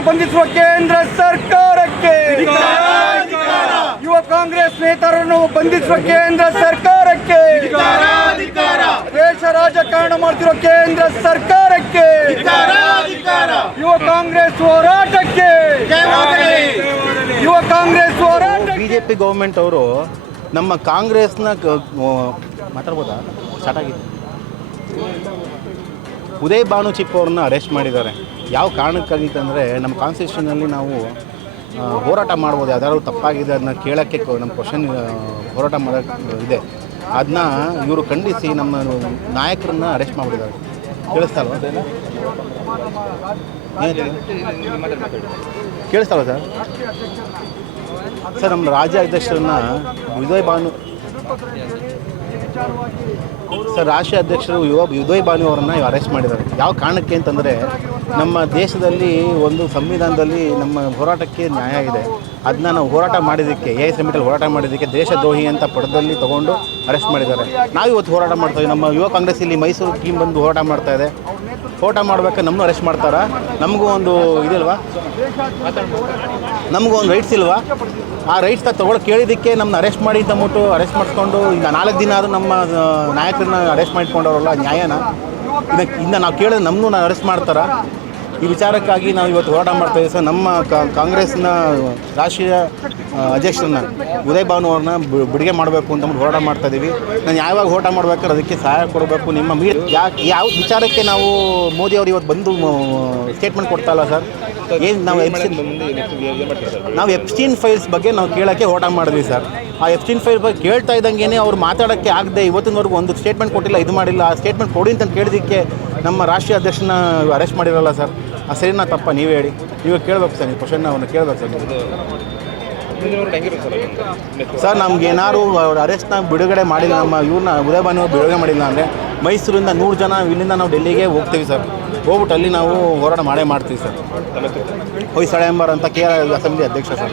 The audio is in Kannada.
ನೇತಾರರನ್ನು ಬಂಧಿಸುವ ಕೇಂದ್ರ ಸರ್ಕಾರಕ್ಕೆ, ಯುವ ಕಾಂಗ್ರೆಸ್ ನೇತಾರರನ್ನು ಬಂಧಿಸುವ ಕೇಂದ್ರ ಸರ್ಕಾರಕ್ಕೆ, ದೇಶ ರಾಜಕಾರಣ ಮಾಡ್ತಿರೋ ಕೇಂದ್ರ ಸರ್ಕಾರಕ್ಕೆ, ಯುವ ಕಾಂಗ್ರೆಸ್ ಹೋರಾಟಕ್ಕೆ, ಯುವ ಕಾಂಗ್ರೆಸ್ ಹೋರಾಟ. ಬಿಜೆಪಿ ಗೌರ್ಮೆಂಟ್ ಅವರು ನಮ್ಮ ಕಾಂಗ್ರೆಸ್ನ ಮಾತಾಡ್ಬೋದಾ ಸ್ಟಾರ್ಟ್ ಆಗಿದೆ ಉದಯ್ ಭಾನು ಚಿಪ್ ಅವ್ರನ್ನ ಅರೆಸ್ಟ್ ಮಾಡಿದ್ದಾರೆ. ಯಾವ ಕಾರಣಕ್ಕಾಗಿತ್ತಂದರೆ ನಮ್ಮ ಕಾನ್ಸ್ಟಿಟ್ಯೂಷನಲ್ಲಿ ನಾವು ಹೋರಾಟ ಮಾಡ್ಬೋದು, ಯಾವ್ದಾದ್ರು ತಪ್ಪಾಗಿದೆ ಅದನ್ನ ಕೇಳೋಕ್ಕೆ ನಮ್ಮ ಕ್ವಶನ್ ಹೋರಾಟ ಮಾಡೋಕ್ಕೆ ಇದೆ. ಅದನ್ನ ಇವರು ಖಂಡಿಸಿ ನಮ್ಮ ನಾಯಕರನ್ನ ಅರೆಸ್ಟ್ ಮಾಡಿಬಿಟ್ಟಿದ್ದಾರೆ. ಕೇಳಿಸ್ತಲ್ವ ಕೇಳಿಸ್ತಲ್ವ ಸರ್ ನಮ್ಮ ರಾಜ್ಯ ಅಧ್ಯಕ್ಷರನ್ನ ಉದಯ್ ಭಾನು ರಾಷ್ಟ್ರೀಯ ಅಧ್ಯಕ್ಷರು ಉದಯ್ ಭಾನು ಅವರನ್ನು ಅರೆಸ್ಟ್ ಮಾಡಿದ್ದಾರೆ. ಯಾವ ಕಾರಣಕ್ಕೆ ಅಂತಂದರೆ ನಮ್ಮ ದೇಶದಲ್ಲಿ ಒಂದು ಸಂವಿಧಾನದಲ್ಲಿ ನಮ್ಮ ಹೋರಾಟಕ್ಕೆ ನ್ಯಾಯ ಇದೆ. ಅದನ್ನ ನಾವು ಹೋರಾಟ ಮಾಡಿದ್ದಕ್ಕೆ AICMTL ಹೋರಾಟ ಮಾಡಿದ್ದಕ್ಕೆ ದೇಶದ್ರೋಹಿ ಅಂತ ಪಡೆದಲ್ಲಿ ತೊಗೊಂಡು ಅರೆಸ್ಟ್ ಮಾಡಿದ್ದಾರೆ. ನಾವು ಇವತ್ತು ಹೋರಾಟ ಮಾಡ್ತಾಯಿದ್ದೀವಿ. ನಮ್ಮ ಯುವ ಕಾಂಗ್ರೆಸ್ ಇಲ್ಲಿ ಮೈಸೂರು ಟೀಮ್ ಬಂದು ಹೋರಾಟ ಮಾಡ್ತಾಯಿದೆ. ಹೋರಾಟ ಮಾಡ್ಬೇಕಾದ್ರೆ ನಮ್ಮನ್ನು ಅರೆಸ್ಟ್ ಮಾಡ್ತಾರಾ? ನಮಗೂ ಒಂದು ಇದಿಲ್ವಾ? ನಮಗೂ ಒಂದು ರೈಟ್ಸ್ ಇಲ್ವಾ? ಆ ರೈಟ್ಸ್ ತೊಗೊಳಕ್ಕೆ ಕೇಳಿದ್ದಕ್ಕೆ ನಮ್ಮನ್ನ ಅರೆಸ್ಟ್ ಮಾಡಿ ಅಂತಂದ್ಬಿಟ್ಟು ಅರೆಸ್ಟ್ ಮಾಡಿಕೊಂಡು ಈಗ 4 ದಿನ ಆದರೂ ನಮ್ಮ ನಾಯಕರನ್ನ ಅರೆಸ್ಟ್ ಮಾಡಿಕೊಂಡವರಲ್ಲ, ನ್ಯಾಯನ ಇನ್ನು ನಾವು ಕೇಳಿದ್ರೆ ನಮ್ಮನ್ನು ಅರೆಸ್ಟ್ ಮಾಡ್ತಾರಾ? ಈ ವಿಚಾರಕ್ಕಾಗಿ ನಾವು ಇವತ್ತು ಹೋರಾಟ ಮಾಡ್ತಾಯಿದ್ದೀವಿ ಸರ್. ನಮ್ಮ ಕಾಂಗ್ರೆಸ್ನ ರಾಷ್ಟ್ರೀಯ ಅಧ್ಯಕ್ಷರನ್ನ ಉದಯ್ ಭಾನು ಅವ್ರನ್ನ ಬಿಡುಗಡೆ ಮಾಡಬೇಕು ಅಂತಂದ್ಬಿಟ್ಟು ಹೋರಾಟ ಮಾಡ್ತಾಯಿದ್ದೀವಿ. ನಾನು ಯಾವಾಗ ಹೋರಾಟ ಮಾಡ್ಬೇಕಾದ್ರೆ ಅದಕ್ಕೆ ಸಹಾಯ ಕೊಡಬೇಕು. ನಿಮ್ಮ ಯಾವ ವಿಚಾರಕ್ಕೆ ನಾವು ಮೋದಿ ಅವರು ಇವತ್ತು ಬಂದು ಸ್ಟೇಟ್ಮೆಂಟ್ ಕೊಡ್ತಾಯಿಲ್ಲ ಸರ್? ಏನು ನಾವು ಎಪ್ಸ್ಟೀನ್ ಫೈಲ್ಸ್ ಬಗ್ಗೆ ನಾವು ಕೇಳೋಕ್ಕೆ ಹೋರಾಟ ಮಾಡಿದ್ವಿ ಸರ್. ಆ ಎಪ್ಸ್ಟೀನ್ ಫೈಲ್ ಬಗ್ಗೆ ಕೇಳ್ತಾ ಇದ್ದಂಗೆ ಅವ್ರು ಮಾತಾಡೋಕ್ಕೆ ಆಗದೆ ಇವತ್ತಿನವರೆಗೂ ಒಂದು ಸ್ಟೇಟ್ಮೆಂಟ್ ಕೊಟ್ಟಿಲ್ಲ, ಇದು ಮಾಡಿಲ್ಲ. ಆ ಸ್ಟೇಟ್ಮೆಂಟ್ ಕೊಡಿ ಅಂತ ಕೇಳಿದ್ದಕ್ಕೆ ನಮ್ಮ ರಾಷ್ಟ್ರೀಯ ಅಧ್ಯಕ್ಷನ ಅರೆಸ್ಟ್ ಮಾಡಿರಲ್ಲ ಸರ್. ಆ ಸರಿನಾ ತಪ್ಪ ನೀವೇ ಹೇಳಿ. ನೀವು ಕೇಳಬೇಕು ಸರ್, ನೀವು ಕ್ವಶನ್ನ ಅವ್ರನ್ನ ಕೇಳಬೇಕು ಸರ್. ಸರ್ ನಮ್ಗೆ ಏನಾದ್ರು ಅರೆಸ್ಟ್ನ ಬಿಡುಗಡೆ ಮಾಡಿಲ್ಲ, ನಮ್ಮ ಇವ್ರನ್ನ ಉದಯ್ ಭಾನು ಬಿಡುಗಡೆ ಮಾಡಿಲ್ಲ ಅಂದರೆ ಮೈಸೂರಿಂದ 100 ಜನ ಇಲ್ಲಿಂದ ನಾವು ಡೆಲ್ಲಿಗೆ ಹೋಗ್ತೀವಿ ಸರ್. ಹೋಗ್ಬಿಟ್ಟು ಅಲ್ಲಿ ನಾವು ಹೋರಾಟ ಮಾಡ್ತೀವಿ ಸರ್. ಹೊಯ್ಸಳ ಎಂಬರ್ ಅಂತ KR ಅಸೆಂಬ್ಲಿ ಅಧ್ಯಕ್ಷ ಸರ್.